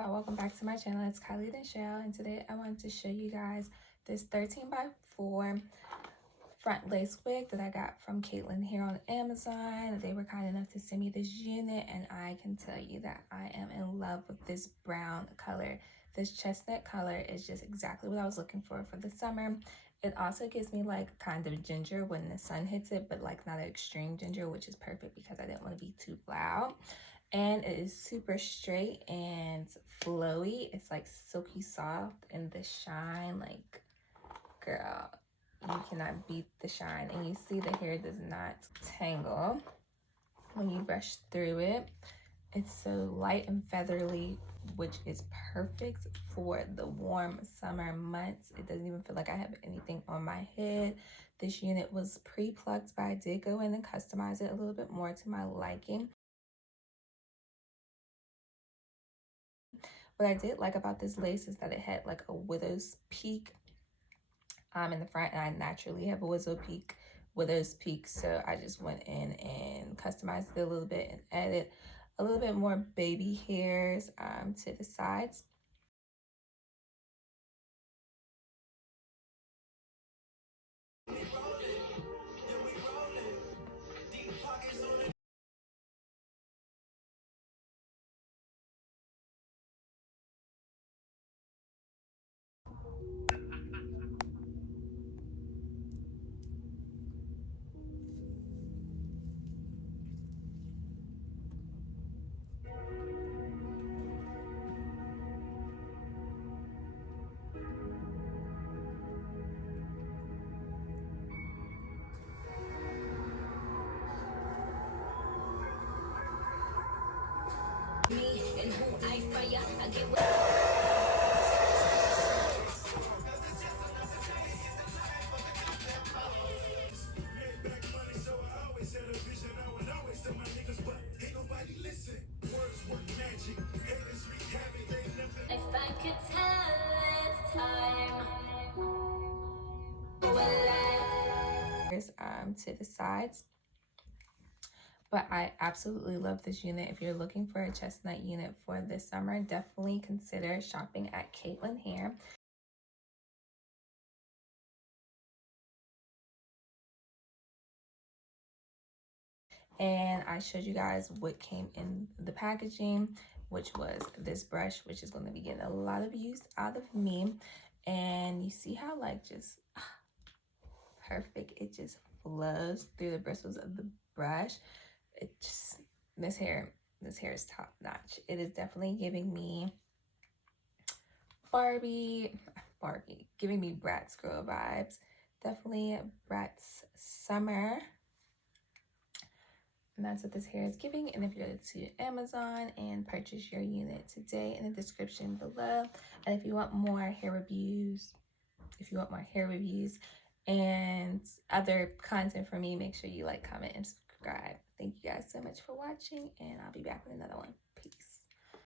y'all, welcome back to my channel. It's Kileigh Nichelle, and today I wanted to show you guys this 13x4 front lace wig that I got from Caitlyn here on Amazon. They were kind enough to send me this unit, and I can tell you that I am in love with this brown color. This chestnut color is just exactly what I was looking for the summer. It also gives me like kind of ginger when the sun hits it, but like not an extreme ginger, which is perfect because I didn't want to be too loud. And it is super straight and flowy. It's like silky soft, and the shine, like, girl, you cannot beat the shine. And you see the hair does not tangle when you brush through it. It's so light and feathery, which is perfect for the warm summer months. It doesn't even feel like I have anything on my head. This unit was pre-plucked, but I did go in and customize it a little bit more to my liking. What I did like about this lace is that it had like a widow's peak in the front, and I naturally have a widow's peak, so I just went in and customized it a little bit and added a little bit more baby hairs to the sides. To the sides. But I absolutely love this unit. If you're looking for a chestnut unit for this summer, definitely consider shopping at Caitlyn here. And I showed you guys what came in the packaging, which was this brush, which is going to be getting a lot of use out of me. And you see how like just perfect it just flows through the bristles of the brush. It just, this hair is top notch. It is definitely giving me giving me Bratz girl vibes. Definitely Bratz summer. And that's what this hair is giving. And if you go to Amazon and purchase your unit today, in the description below. And if you want more hair reviews, and other content from me, make sure you like, comment, and subscribe. Thank you guys so much for watching, and I'll be back with another one. Peace.